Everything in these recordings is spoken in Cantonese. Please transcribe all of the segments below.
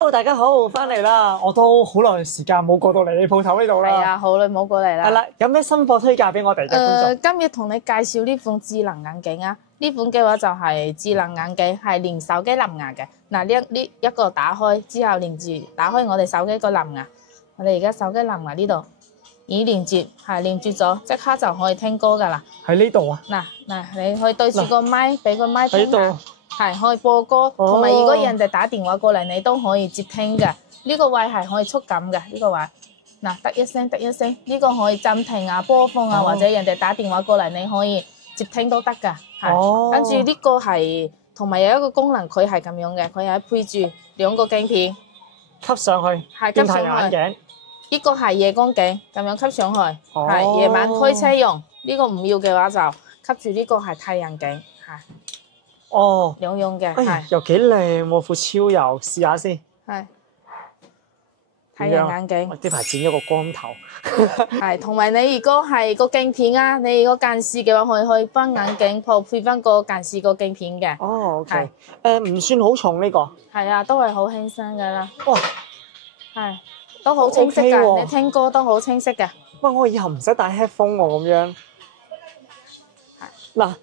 Hello，大家好，翻嚟啦！我都好耐時間冇過到嚟你鋪頭呢度啦。係啊，好耐冇過嚟啦。係啦，有咩新貨推介俾我哋嘅觀眾？今日同你介紹呢款智能眼鏡啊！呢款嘅話就係智能眼鏡，係連手機藍牙嘅。嗱，呢一個打開之後連住，打開我哋手機個藍牙。我哋而家手機藍牙呢度已連接，係連接咗，即刻就可以聽歌噶啦。喺呢度啊？嗱，你可以對住個咪，俾個咪聽下。喺度。係可以播歌，同埋如果人哋打電話過嚟，你都可以接聽嘅。呢個位係可以觸感嘅，呢個位嗱，得一聲，呢個可以暫停啊、播放啊，或者人哋打電話過嚟，你可以接聽都得㗎。係，跟住呢個係同埋有一個功能，佢係咁樣嘅，佢係配住兩個鏡片吸上去，係變太陽眼鏡。呢個係夜光鏡，咁樣吸上去，係夜晚開車用。呢個唔要嘅話就吸住呢個係太陽鏡，係。哦，兩樣嘅，係又幾靚喎，副超柔，試下先。係太陽眼鏡，我呢排剪咗個光頭。係同埋你如果係個鏡片啊，你如果近視嘅話，可以去翻眼鏡鋪配翻個近視個鏡片嘅。哦 ，OK，唔算好重呢個。係啊，都係好輕身噶啦。哇，係都好清晰㗎，你聽歌都好清晰嘅。喂，我以後唔使戴 headphone 喎，咁樣。嗱，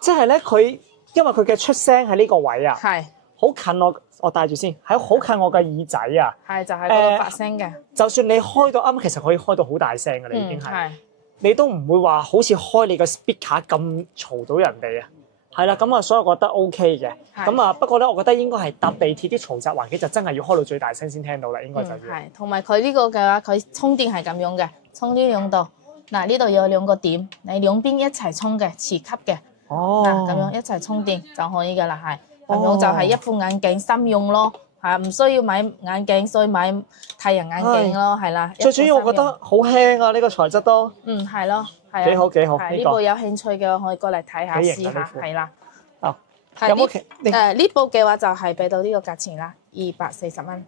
即係咧佢。因為佢嘅出聲喺呢個位啊，係好近我戴住先，係好近我嘅耳仔啊，係就係嗰個發聲嘅。就算你開到啱，其實可以開到好大聲嘅，你已經係，你都唔會話好似開你個 speaker 咁嘈到人哋啊。係啦，咁啊，所以我覺得 OK 嘅。咁啊，不過咧，我覺得應該係搭地鐵啲嘈雜環境就真係要開到最大聲先聽到啦，應該就要。係，同埋佢呢個嘅話，佢充電係咁樣嘅，充呢兩度。嗱，呢度有兩個點，你兩邊一齊充嘅，磁吸嘅。嗱，咁樣一齊充電就可以噶啦，係咁樣就係一副眼鏡心用咯，係唔需要買眼鏡，所以買太陽眼鏡咯，係啦。最主要我覺得好輕啊，呢個材質都。係咯，係啊。幾好幾好。呢部有興趣嘅可以過嚟睇下試下，係啦。哦。有冇呢部嘅話就係俾到呢個價錢啦，240蚊。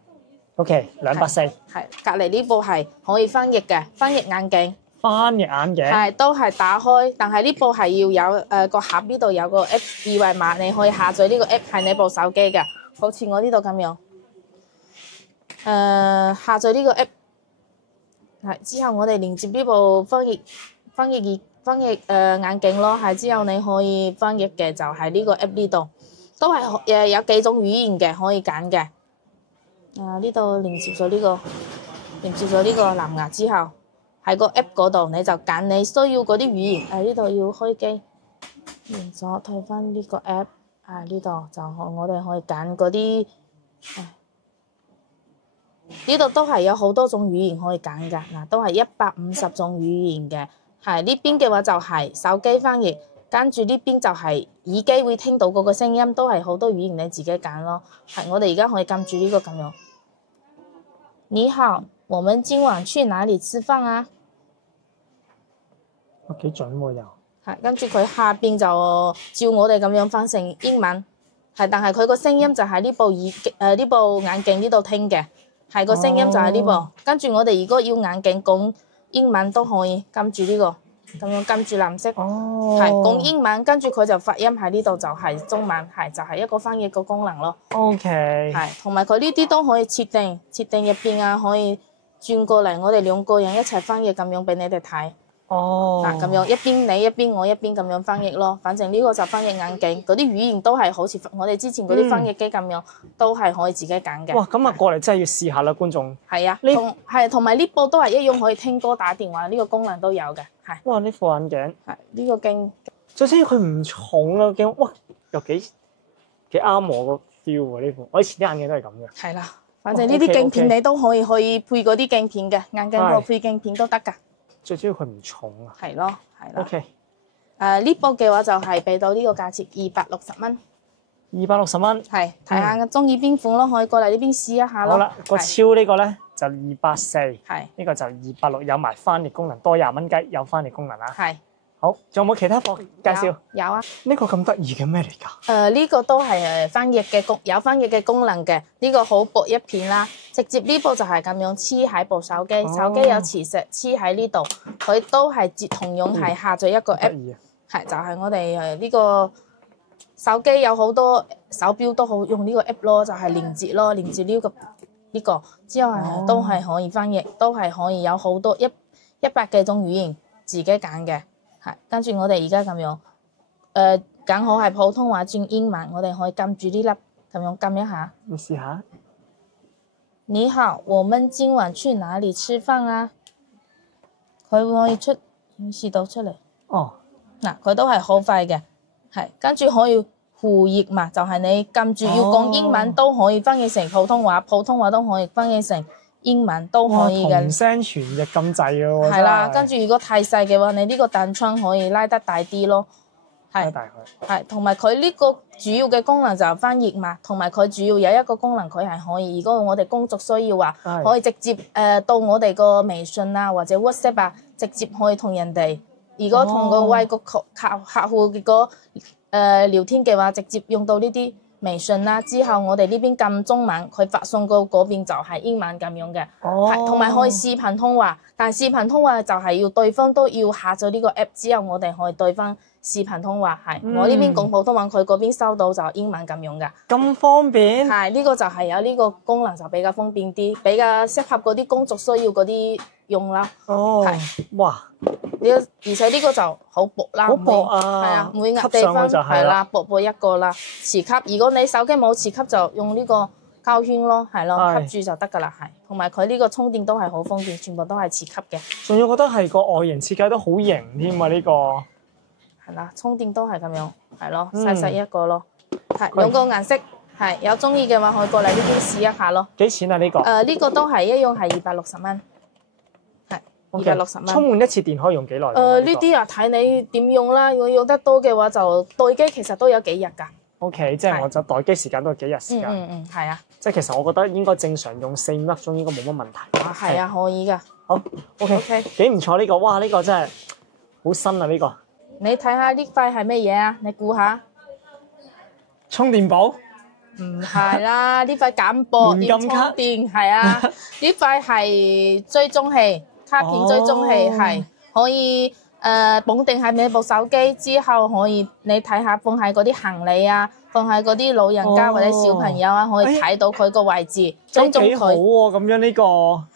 OK，240。係。隔離呢部係可以翻譯嘅，翻譯眼鏡。翻譯眼鏡係都係打開，但係呢部係要有個盒呢度有個 app 二維碼，你可以下載呢個 app 係你部手機嘅，好似我呢度咁樣。下載呢個 app 係之後，我哋連接呢部翻譯眼鏡咯，係之後你可以翻譯嘅就係呢個 app 呢度，都係有幾種語言嘅可以揀嘅。呢度連接咗呢個藍牙之後。喺個 app 嗰度，你就揀你需要嗰啲語言。呢度要開機，完咗退翻呢個 app。呢度就我哋可以揀嗰啲。呢度都係有好多種語言可以揀㗎。嗱，都係150種語言嘅。係呢邊嘅話就係手機翻譯，跟住呢邊就係耳機會聽到嗰個聲音，都係好多語言你自己揀咯。係我哋而家可以撳住呢個咁樣。你好，我們今晚去哪裡吃飯啊？幾準喎又，係跟住佢下邊就照我哋咁樣翻成英文，係但係佢個聲音就喺呢部呢部眼鏡呢度聽嘅，係個聲音就喺呢部。跟住我哋如果要眼鏡講英文都可以，跟住呢個咁樣跟住藍色，係講英文，跟住佢就發音喺呢度就係中文，係就係一個翻譯個功能咯。OK，係同埋佢呢啲都可以設定入邊啊，可以轉過嚟，我哋兩個人一齊翻譯咁樣俾你哋睇。嗱咁樣一邊你一邊我一邊咁樣翻譯咯，反正呢個就翻譯眼鏡，嗰啲語言都係好似我哋之前嗰啲翻譯機咁樣，都係可以自己揀嘅。哇，咁啊過嚟真係要試下啦，觀眾。係啊，同埋呢部都係一樣可以聽歌打電話，呢個功能都有嘅。係。哇！呢副眼鏡。係呢個鏡。最主要佢唔重啊，鏡哇又幾啱我個 feel 喎呢副，我以前啲眼鏡都係咁嘅。係啦，反正呢啲鏡片你都可以配嗰啲鏡片嘅，眼鏡鋪配鏡片都得㗎。最主要佢唔重啊，係咯，係啦。OK，呢部嘅話就係俾到呢個價錢260蚊。260蚊，係睇下中意邊款咯，可以過嚟呢邊試一下咯。好啦，個超呢個咧就240，係呢個就260，有埋翻譯功能，多20蚊雞，有翻譯功能啊。係。好，仲有冇其他貨介紹？有啊。呢個咁得意嘅咩嚟㗎？呢個都係有翻譯嘅功能嘅。呢個好薄一片啦，直接呢部就係咁樣黐喺部手機，手機有磁石黐喺呢度，佢都係同樣係下載一個 app，係就係我哋呢個手機有好多手錶都好用呢個 app 咯，就係連接咯，連接呢個呢個之後都係可以翻譯，都係可以有好多100幾種語言自己揀嘅，係跟住我哋而家咁樣，揀好係普通話轉英文，我哋可以撳住呢粒咁樣撳一下。你試下。你好，我們今晚去哪裡吃飯啊？佢可以顯示到出嚟。哦，嗱，佢都係好快嘅，係跟住可以互譯嘛，就係你撳住要講英文都可以翻譯成普通話，普通話都可以翻譯成英文都可以嘅。同聲傳譯咁滯嘅喎。係啦，跟住如果太細嘅話，你呢個彈窗可以拉得大啲咯。係，同埋佢呢個主要嘅功能就係翻譯嘛，同埋佢主要有一個功能，佢係可以，如果我哋工作需要話，可以直接到我哋個微信啊或者 WhatsApp 啊，直接可以同人哋。如果同個外國客戶嘅個聊天嘅話，直接用到呢啲微信啦。之後我哋呢邊撳中文，佢發送到嗰邊就係英文咁樣嘅。同埋可以視頻通話，但係視頻通話就係要對方都要下載呢個 app 之後，我哋可以對翻視頻通話。我呢邊講普通話，佢嗰邊收到就英文咁樣㗎。咁方便？係呢個就係有呢個功能就比較方便啲，比較適合嗰啲工作需要嗰啲用啦。哇！而且呢個就好薄啦，好薄啊！係啊，每個地方係啦，薄一個啦。磁吸，如果你手機冇磁吸就用呢個膠圈咯，係咯，吸住就得㗎啦，係。同埋佢呢個充電都係好方便，全部都係磁吸嘅。仲要覺得係個外形設計都好型添啊！呢個係啦，充電都係咁樣，係咯，細一個咯，係兩個顏色，係有中意嘅話可以過嚟呢邊試一下咯。幾錢啊？呢個？呢個都係一樣係260蚊。260蚊。充滿一次電可以用幾耐？呢啲啊睇你點用啦。如果用得多嘅話，就待機其實都有幾日㗎。OK， 即係我就待機時間都有幾日時間。係啊。即係其實我覺得應該正常用4-5粒鐘應該冇乜問題。係啊，可以㗎。好 OK， 幾唔錯呢個。哇，呢個真係好新啊！呢個。你睇下呢塊係乜嘢啊？你估下。充電寶？唔係啦，呢塊減薄要充電係啊。呢塊係追蹤器。卡片追蹤器係可以綁定喺你部手機之後，可以你睇下放喺嗰啲行李啊，放喺嗰啲老人家或者小朋友啊，可以睇到佢個位置，追蹤佢。都幾好喎！咁樣呢個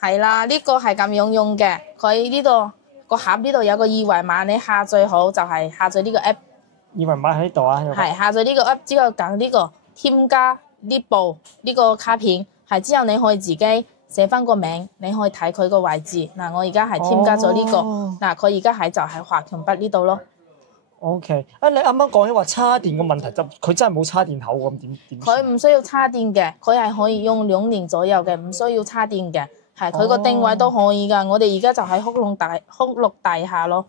係啦，呢個係咁樣用嘅。佢呢度個盒呢度有個二維碼，你下載好就係下載呢個 app。二維碼喺呢度啊？係下載呢個 app 之後揀呢個添加呢部呢個卡片，係之後你可以自己寫翻個名，你可以睇佢個位置。嗱，我而家係添加咗呢個。嗱，佢而家係就係華強北呢度咯。OK，你啱啱講起話叉電個問題，就佢真係冇叉電頭咁點？佢唔需要叉電嘅，佢係可以用2年左右嘅，唔需要叉電嘅。係佢個定位都可以㗎。我哋而家就喺福祿大廈咯。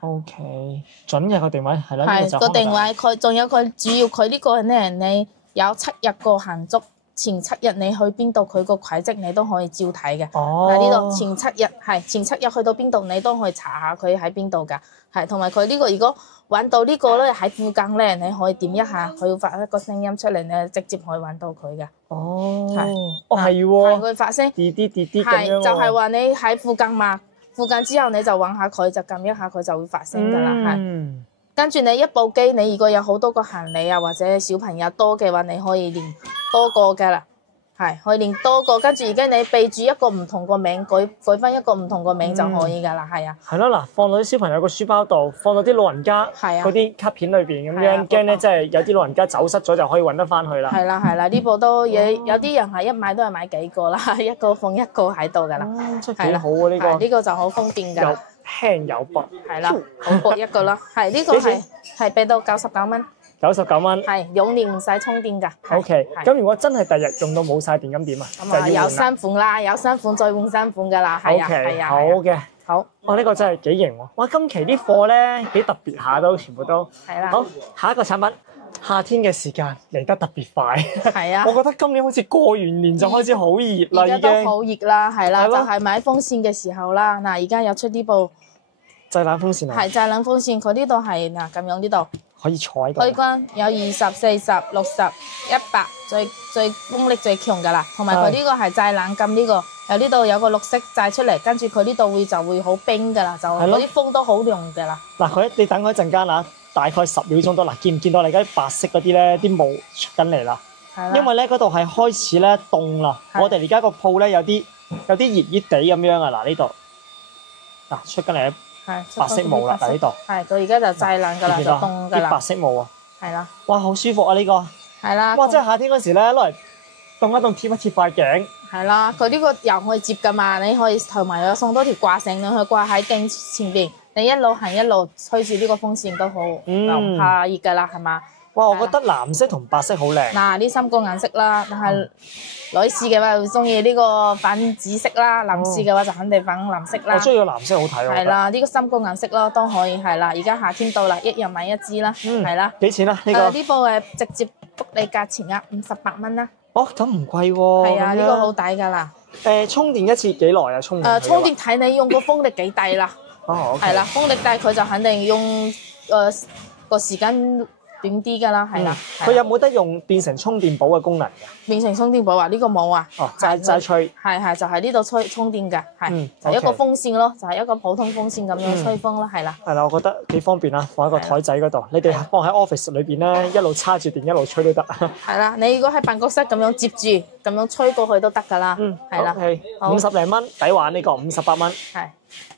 OK，準嘅個定位係啦。係個定位，佢仲有佢主要佢呢個咧，你有7日個限足。前7日你去邊度，佢個軌跡你都可以照睇嘅。喺呢度前7日去到邊度，你都可以查下佢喺邊度㗎。係同埋佢呢個如果揾到呢個咧喺附近咧，你可以點一下，佢會發一個聲音出嚟，你直接可以揾到佢嘅。係喎，佢發聲，滴啲咁樣。就係話你喺附近嘛，附近之後你就揾下佢，就撳一下佢就會發聲㗎啦。係。跟住你一部機，你如果有好多個行李啊，或者小朋友多嘅話，你可以連多個㗎啦，係可以連多個。跟住而家你備註一個唔同個名，改翻一個唔同個名就可以㗎啦，係啊。係咯，嗱，放到啲小朋友個書包度，放到啲老人家嗰啲卡片裏邊咁樣，驚咧即係有啲老人家走失咗就可以揾得翻去啦。係啦，呢部都有啲人係一買都係買幾個啦，一個放一個喺度㗎啦。真係幾好喎呢個。呢個就好方便㗎。輕有薄，係啦，好薄一個啦，係呢個係俾到99蚊，99蚊，係永年唔使充電㗎。OK，咁如果真係第日用到冇晒電咁點啊？咁啊有新款啦，有新款再換新款㗎啦，係啊，好嘅，好。哇，呢個真係幾型喎！哇，今期啲貨咧幾特別下都，全部都係啦。好，下一個產品，夏天嘅時間嚟得特別快。係啊，我覺得今年好似過完年就開始好熱啦，已經。而家都好熱啦，係啦，就係買風扇嘅時候啦。嗱，而家有出呢部製冷風扇啊。係製冷風扇，佢呢度係嗱咁樣呢度。可以坐喺度。開關有20、40、60、100，最風力最強㗎啦。同埋佢呢個係製冷撳呢個，呢度有個綠色製出嚟，跟住佢呢度就會好冰㗎啦，就嗰啲風都好涼㗎啦。嗱，你等佢一陣間啊，大概10秒鐘到。嗱，見唔見到你而家白色嗰啲咧啲霧出緊嚟啦？因為咧嗰度係開始咧凍啦。我哋而家個鋪咧有啲熱熱地咁樣啊。嗱呢度出緊嚟白色霧啦。嗱呢度係佢而家就製冷㗎啦，就凍㗎啦。啲白色霧啊，係啦。哇，好舒服啊呢個。係啦。哇，即係夏天嗰時咧攞嚟凍一凍，貼一貼塊頸。係啦，佢呢個又可以接㗎嘛，你可以同埋有送多條掛繩，你去掛喺鏡前邊，你一路行一路吹住呢個風扇都好，又唔怕熱㗎啦，係嘛？哇，我覺得藍色同白色好靚。嗱，呢3個顏色啦，但係女士嘅話會中意呢個粉紫色啦，男士嘅話就肯定粉藍色啦。我中意個藍色好睇喎。係啦，呢個3個顏色咯都可以，係啦。而家夏天到啦，一人買一支啦，係啦。幾錢啊？呢個？呢部直接福利價錢啊，58蚊啦。哦，咁唔貴喎。係啊，呢個好抵㗎啦。充電一次幾耐啊？充電睇你用個風力幾大啦。哦，係啦，風力大佢就肯定用個時間短啲㗎啦，係啦。佢有冇得用變成充電寶嘅功能㗎？變成充電寶啊？呢個冇啊。哦，就係吹。係，就係呢度充電㗎，係就一個風扇咯，就係一個普通風扇咁樣吹風咯，係啦。係啦，我覺得幾方便啦，放喺個台仔嗰度，你哋放喺 office 裏邊咧，一路叉住電一路吹都得。係啦，你如果喺辦公室咁樣接住咁樣吹過去都得㗎啦。係啦。50零蚊抵玩呢個58蚊。係。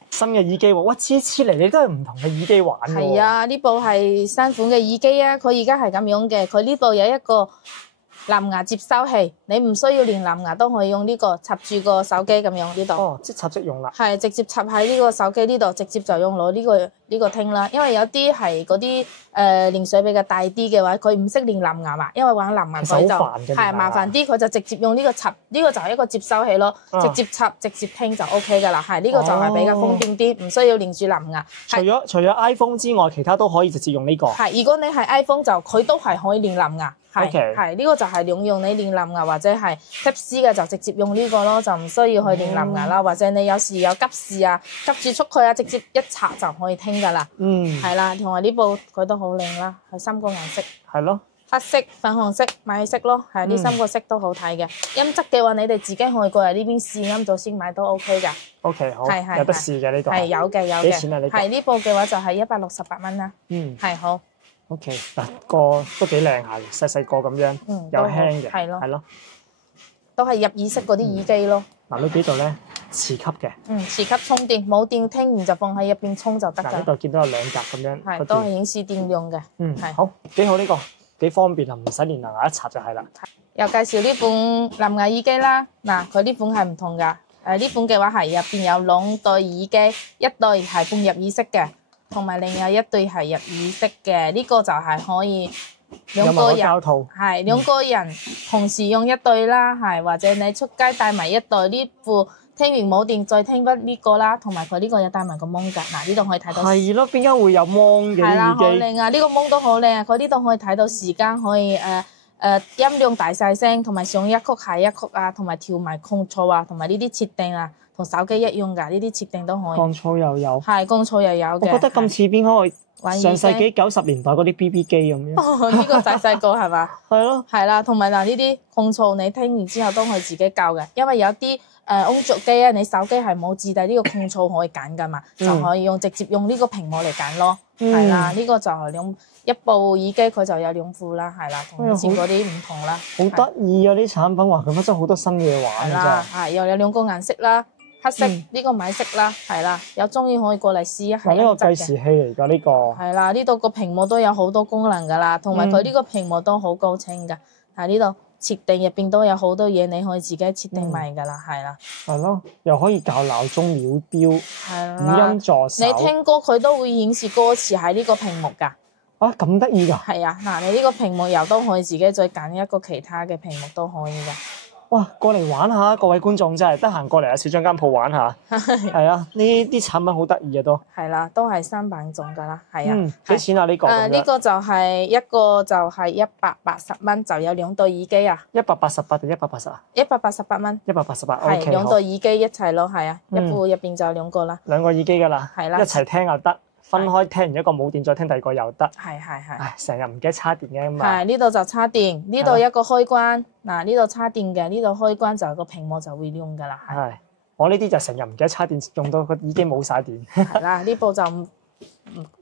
新嘅耳機喎，哇！次次嚟你都係唔同嘅耳機玩喎。係啊，呢部係新款嘅耳機啊，佢而家係咁樣嘅，佢呢度有一個藍牙接收器，你唔需要連藍牙都可以用呢個插住個手機咁樣呢度。哦，即插即用啦。係直接插喺呢個手機呢度，直接就用攞呢個聽啦。因為有啲係嗰啲連水比較大啲嘅話，佢唔識連藍牙嘛，因為玩藍牙佢就係麻煩啲，佢就直接用呢個插，呢個就係一個接收器咯，直接插直接聽就 OK 㗎啦。係呢個就係比較方便啲，唔需要連住藍牙。除咗 iPhone 之外，其他都可以直接用呢個。係，如果你係 iPhone 就佢都係可以連藍牙。係呢個就係用你連藍牙或者係 Type-C 嘅就直接用呢個咯，就唔需要去連藍牙啦。或者你有時有急事啊，急住出去啊，直接一插就可以聽㗎啦。係啦，同埋呢部佢都好靚啦，係3個顏色。係咯。黑色、粉紅色、米色咯，係呢3個色都好睇嘅。音質嘅話，你哋自己可以過嚟呢邊試音咗先買都 OK 㗎。OK 好，有得試嘅呢度。係有嘅。幾錢啊呢個？係呢部嘅話就係168蚊啦。係好。OK，嗱個都幾靚下，細細個咁樣，又輕嘅，係咯，都係入耳式嗰啲耳機咯。嗱呢幾度咧，磁吸嘅，磁吸充電，冇電聽完就放喺入邊充就得㗎。嗱呢度見到有2格咁樣，係都係顯示電用嘅。係好幾好呢個，幾方便啊，唔使連藍牙一插就係啦。又介紹呢款藍牙耳機啦，嗱佢呢款係唔同㗎，呢款嘅話係入邊有2對耳機，一對係半入耳式嘅。同埋另外一對係入耳式嘅，呢個就係可以兩個人係2個人同時用一對啦，係或者你出街帶埋一對呢副，聽完冇電再聽翻呢個啦，同埋佢呢個有帶埋個芒㗎，嗱呢度可以睇到。係咯，點解會有芒嘅耳機？係啦，好靚啊！呢個芒都好靚啊，佢呢度可以睇到時間，可以音量大細聲，同埋上一曲下一曲啊，同埋調埋控噪啊，同埋呢啲設定啊。同手機一樣㗎，呢啲設定都可以。降噪又有。係降噪又有嘅。我覺得咁似邊個上世紀90年代嗰啲 BB 機咁樣。哦，呢個細個係嘛？係咯。係啦，同埋嗱呢啲降噪，你聽完之後都可以自己校嘅，因為有啲安卓機啊，你手機係冇自帶呢個降噪可以揀㗎嘛，就可以直接用呢個屏幕嚟揀咯。係啦，呢個就係一部耳機佢就有2副啦，係啦，同以前嗰啲唔同啦。好得意啊！啲產品話咁真係好多新嘢玩啊！真係。又有2個顏色啦。黑色呢個米色啦，係啦，有中意可以過嚟試一下。呢個計時器嚟㗎呢個。係啦，呢度個屏幕都有好多功能㗎啦，同埋佢呢個屏幕都好高清㗎。喺呢度設定入邊都有好多嘢，你可以自己設定埋㗎啦，係啦。係咯，又可以校鬧鐘、秒錶、語音助手。你聽歌佢都會顯示歌詞喺呢個屏幕㗎。啊，咁得意㗎！係啊，嗱，你呢個屏幕又都可以自己再揀一個其他嘅屏幕都可以㗎。哇，過嚟玩下，各位觀眾真係得閒過嚟啊！小張間鋪玩下，係啊，呢啲產品好得意啊都。係啦，都係新版種㗎啦，係啊。幾錢啊呢個？呢個就係一個就係180蚊，就有2對耳機啊。188定180啊？188蚊。188，係2對耳機一齊咯，係啊，一副入邊就有2個啦。2個耳機㗎啦，係啦，一齊聽又得。分開聽完一個冇電，再聽第2個又得。係。唉，成日唔記得插電嘅嘛。係呢度就插電，呢度一個開關。嗱，呢度插電嘅，呢度開關就個屏幕就會用㗎啦。係。我呢啲就成日唔記得插電，用到個耳機冇晒電。係啦，呢部就2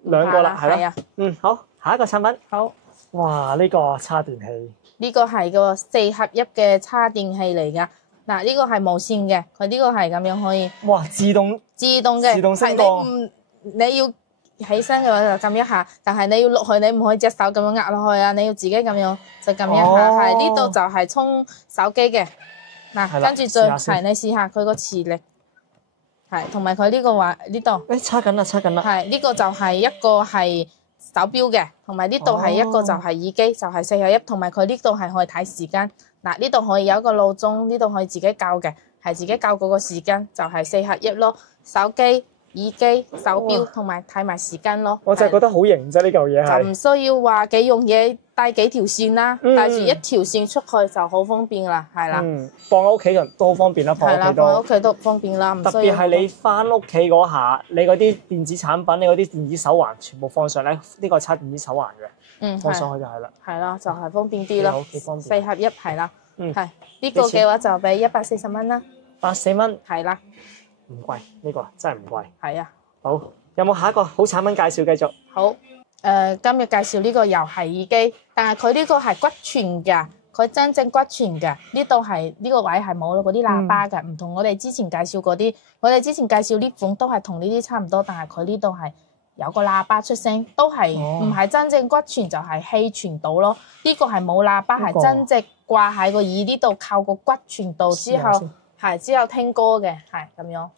個啦，係啦。好，下一個產品。好，哇！呢個叉電器，呢個係個4合一嘅叉電器嚟㗎。嗱，呢個係無線嘅，佢呢個係咁樣可以。哇！自動嘅，自動升降。你要起身嘅話就撳一下，但係你要落去，你唔可以隻手咁樣壓落去啊！你要自己咁樣就撳一下。係呢度就係充手機嘅。嗱，跟住再係你試下佢個磁力，係同埋佢呢個話呢度。誒，叉緊啦，叉緊啦。係呢個就係一個係手錶嘅，同埋呢度係一個就係耳機，就係4合一，同埋佢呢度係可以睇時間。嗱，呢度可以有一個鬧鐘，呢度可以自己校嘅，係自己校嗰個時間，就係4合一咯。手機、耳機、手錶同埋睇埋時間咯。我就係覺得好型啫，呢嚿嘢係。就唔需要話幾樣嘢帶幾條線啦，帶住一條線出去就好方便啦，係啦。放喺屋企都好方便啦，放喺屋企都方便啦，特別係你翻屋企嗰下，你嗰啲電子產品、你嗰啲電子手環全部放上咧，呢個插電子手環嘅，放上去就係啦。係啦，就係方便啲咯。幾方便。4合一係啦。係呢個嘅話就俾140蚊啦。140蚊。係啦。唔貴，呢個真係唔貴。係啊。好，有冇下一個好產品介紹？繼續。好。今日介紹呢個又係耳機，但係佢呢個係骨傳㗎，佢真正骨傳㗎。呢度係呢個位係冇嗰啲喇叭㗎，唔同我哋之前介紹嗰啲。我哋之前介紹呢款都係同呢啲差唔多，但係佢呢度係有個喇叭出聲，都係唔係真正骨傳就係氣傳導咯。呢個係冇喇叭，係真正掛喺個耳呢度，靠個骨傳導之後聽歌嘅，係咁樣。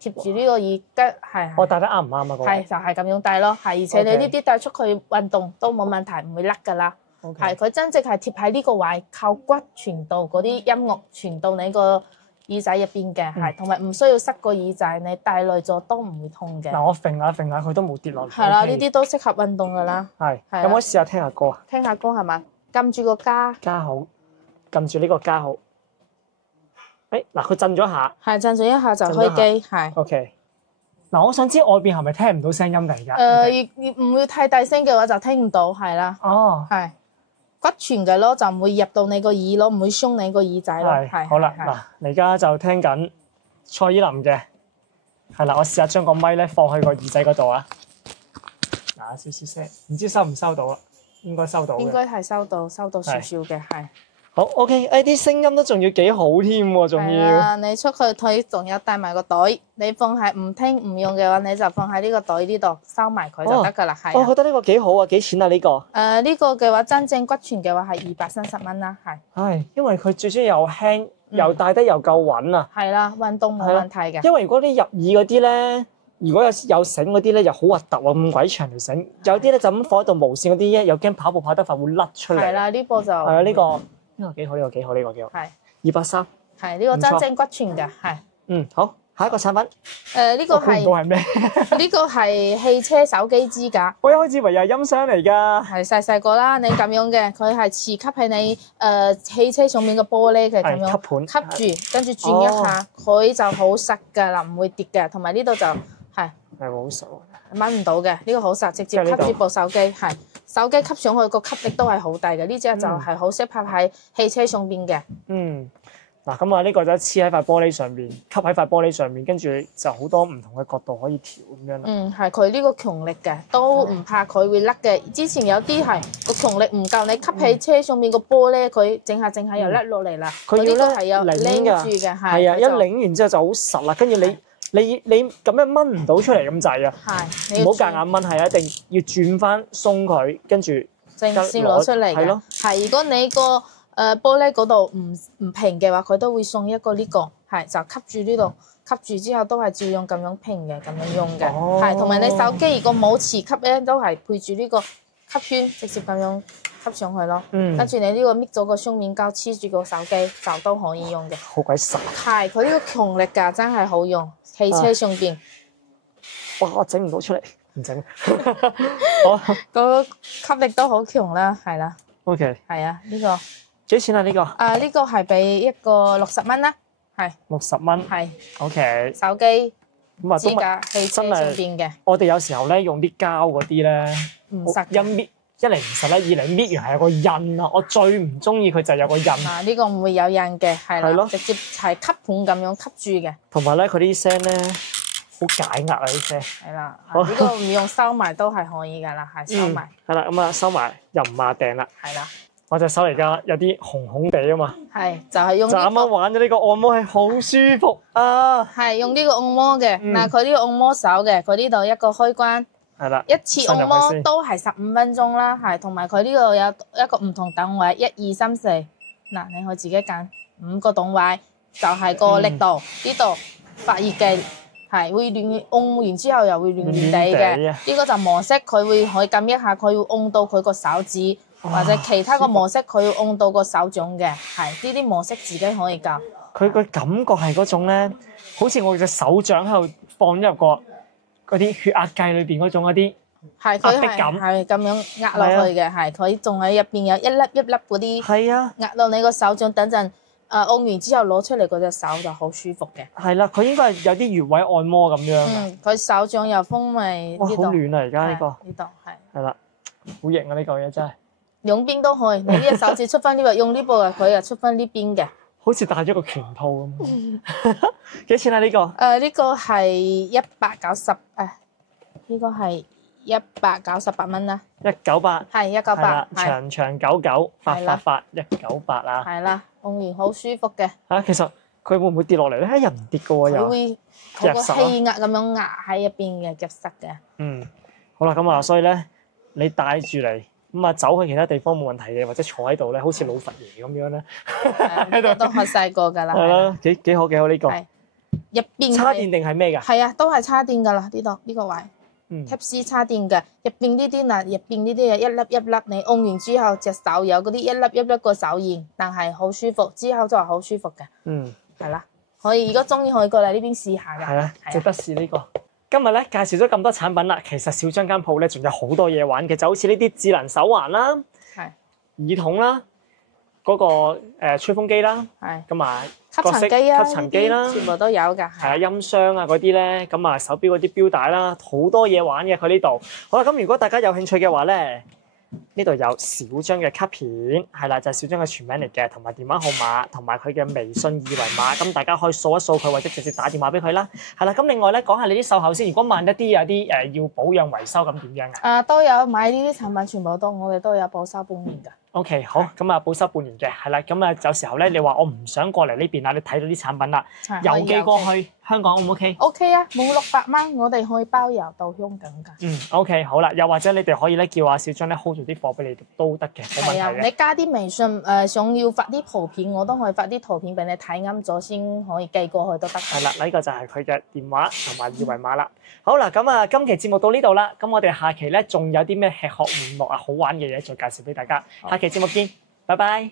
貼住呢個耳機係，我戴得啱唔啱啊？係就係咁樣戴咯，係而且你呢啲帶出去運動都冇問題，唔會甩噶啦。係佢真正係貼喺呢個位，靠骨傳導嗰啲音樂傳到你個耳仔入邊嘅，係同埋唔需要塞個耳仔，你戴耐咗都唔會痛嘅。嗱，我揈下揈下佢都冇跌落嚟。係啦，呢啲都適合運動噶啦。係，有冇試下聽下歌啊？聽下歌係嘛？撳住個加號，撳住呢個加號。誒，嗱，佢震咗下，係震咗一下就開機，係。OK。嗱，我想知外邊係咪聽唔到聲音㗎而家？唔會太大聲嘅話就聽唔到，係啦。哦。係。骨傳嘅咯，就唔會入到你個耳咯，唔會傷你個耳仔咯。係。好啦，嗱，你而家就聽緊蔡依林嘅，係啦，我試下將個咪咧放喺個耳仔嗰度啊。嗱，少少聲，唔知收唔收到啦？應該收到嘅。應該係收到少少嘅，係。好 OK，啲聲音都仲要幾好添喎，仲要。你出去退仲有帶埋個袋，你放喺唔聽唔用嘅話，你就放喺呢個袋呢度收埋佢就得㗎啦。係。我覺得呢個幾好啊，幾錢啊呢個？呢個嘅話真正骨傳嘅話係230蚊啦，係。係，因為佢最主要又輕，又帶得又夠穩啊。係啦，運動冇問題嘅。因為如果啲入耳嗰啲咧，如果有繩嗰啲咧，又好核突喎，咁鬼長條繩。有啲咧就咁放喺度無線嗰啲咧，又驚跑步跑得快會甩出嚟。係啦，呢個就係啊，呢個幾好，呢個幾好，呢個幾好。係230。係呢個真正骨傳嘅，係。好，下一個產品。呢個係咩？呢個係汽車手機支架。我一開始以為又係音箱嚟㗎。係細個啦，你咁樣嘅，佢係磁吸喺你汽車上面嘅玻璃嘅咁樣。吸盤。吸住，跟住轉一下，佢就好實㗎啦，唔會跌嘅。同埋呢度就係好實。掹唔到嘅，呢個好實，直接吸住部手機，係手機吸上去個吸力都係好大嘅。呢隻就係好適合喺汽車上邊嘅。嗱，咁啊呢個就黐喺塊玻璃上邊，吸喺塊玻璃上面，跟住就好多唔同嘅角度可以調咁樣。係佢呢個強力嘅，都唔怕佢會甩嘅。之前有啲係個強力唔夠，你吸喺車上面個玻璃，佢整下又甩落嚟啦。佢呢個係有拎住嘅，係啊，一擰完之後就好實啦，跟住你咁樣掹唔到出嚟咁滯啊！唔好夾硬掹，係一定要轉翻鬆佢，跟住先攞出嚟嘅。係，如果你個玻璃嗰度唔平嘅話，佢都會送一個呢個，係就吸住呢度，吸住之後都係照樣咁樣平嘅，咁樣用嘅。係，同埋你手機如果冇磁吸咧，都係配住呢個吸圈，直接咁樣吸上去咯。跟住你呢個搣咗個雙面膠黐住個手機就都可以用嘅。好鬼實。係，佢呢個強力㗎，真係好用。汽車上邊，哇！我整唔到出嚟，唔整。個吸力都好強啦，係啦。OK。係啊，呢個幾錢啊？呢個？呢個係俾一個60蚊啦，係。60蚊。係。OK。手機支架汽車上邊嘅。我哋有時候咧用啲膠嗰啲咧，唔實。一嚟唔實啦，二嚟搣完係有個印啊！我最唔中意佢就係有個印。呢個唔會有印嘅，係啦，直接係吸盤咁樣吸住嘅。同埋咧，佢啲聲咧，好解壓啊啲車。係啦，呢個唔用收埋都係可以㗎啦，係收埋。係啦，咁啊收埋又唔抹掟啦。係啦。我隻手而家有啲紅紅地啊嘛。係，就係用。就啱啱玩咗呢個按摩係好舒服啊。係用呢個按摩嘅，嗱佢呢個按摩手嘅，佢呢度一個開關。係啦。一次按摩都係15分鐘啦，係，同埋佢呢度有一個唔同檔位，1、2、3、4。嗱，你可以自己揀5個檔位，就係個力度呢度發熱嘅。係會暖，按完之後又會暖暖地嘅。呢個就模式，佢會可以撳一下，佢要按到佢個手指，或者其他個模式佢要按到個手掌嘅。係呢啲模式自己可以教。佢個感覺係嗰種咧，好似我隻手掌喺度放咗入個嗰啲血壓計裏邊嗰種嗰啲壓迫感，係咁樣壓落去嘅。係佢仲喺入邊有一粒一粒嗰啲，係啊，壓到你個手掌，等陣。按完之後攞出嚟嗰隻手就好舒服嘅。係啦，佢應該係有啲穴位按摩咁樣。佢手掌又風味。哇，好暖啊！而家呢個。呢度係。係啦，好型啊！呢嚿嘢真係。兩邊都可以，你呢隻手指出翻呢邊，用呢部佢又出翻呢邊嘅。好似戴咗個拳套咁。幾錢啊？呢個？呢個係190，呢個係198蚊啦。198。係198。長長久久，發198啊。係啦。按完好舒服嘅。其實佢會唔會跌落嚟咧？又唔跌嘅喎，又。佢會嗰個氣壓咁樣壓喺入邊嘅夾實嘅。好啦，咁啊，所以咧，你帶住嚟咁啊，走去其他地方冇問題嘅，或者坐喺度咧，好似老佛爺咁樣咧。喺度都學細個㗎啦。係啦，幾好呢個。入邊。叉電定係咩㗎？係啊，都係叉電㗎啦，呢個位。Type C 叉電嘅，入邊呢啲嗱，入邊呢啲有一粒一粒，你按完之後隻手有嗰啲一粒一粒個手印，但係好舒服，之後就係好舒服嘅。係啦，可以，如果中意可以過嚟呢邊試下嘅。係啊，值得試呢個。今日咧介紹咗咁多產品啦，其實小張間鋪咧仲有好多嘢玩嘅，就好似呢啲智能手環啦，耳筒啦，嗰個吹風機啦，咁啊。吸塵機啊，吸塵機啦，全部都有㗎。係啊，音箱啊嗰啲咧，咁啊手錶嗰啲錶帶啦，好多嘢玩嘅佢呢度。好啦，咁如果大家有興趣嘅話咧，呢度有小張嘅卡片，係啦，就係小張嘅全名嚟嘅，同埋電話號碼，同埋佢嘅微信二維碼，咁大家可以掃一掃佢，或者直接打電話俾佢啦。係啦，咁另外咧講下你啲售後先，如果萬一啲有啲要保養維修咁點樣啊？都有買呢啲產品，全部我哋都有保修半年㗎。OK， 好，咁啊保修半年嘅，係啦，咁啊有時候咧，你話我唔想過嚟呢邊啦，你睇到啲產品啦，郵寄過去香港 O 唔 OK？OK 啊，冇600蚊，我哋可以包郵到香港㗎。OK， 好啦，又或者你哋可以咧叫阿小張咧 hold 住啲貨俾你都得嘅，冇問題嘅。你加啲微信想要發啲圖片，我都可以發啲圖片俾你睇啱咗先可以寄過去都得。係啦，呢個就係佢嘅電話同埋二維碼啦。好啦，咁啊今期節目到呢度啦，咁我哋下期咧仲有啲咩吃喝玩樂啊好玩嘅嘢再介紹俾大家。下期節目見，拜拜。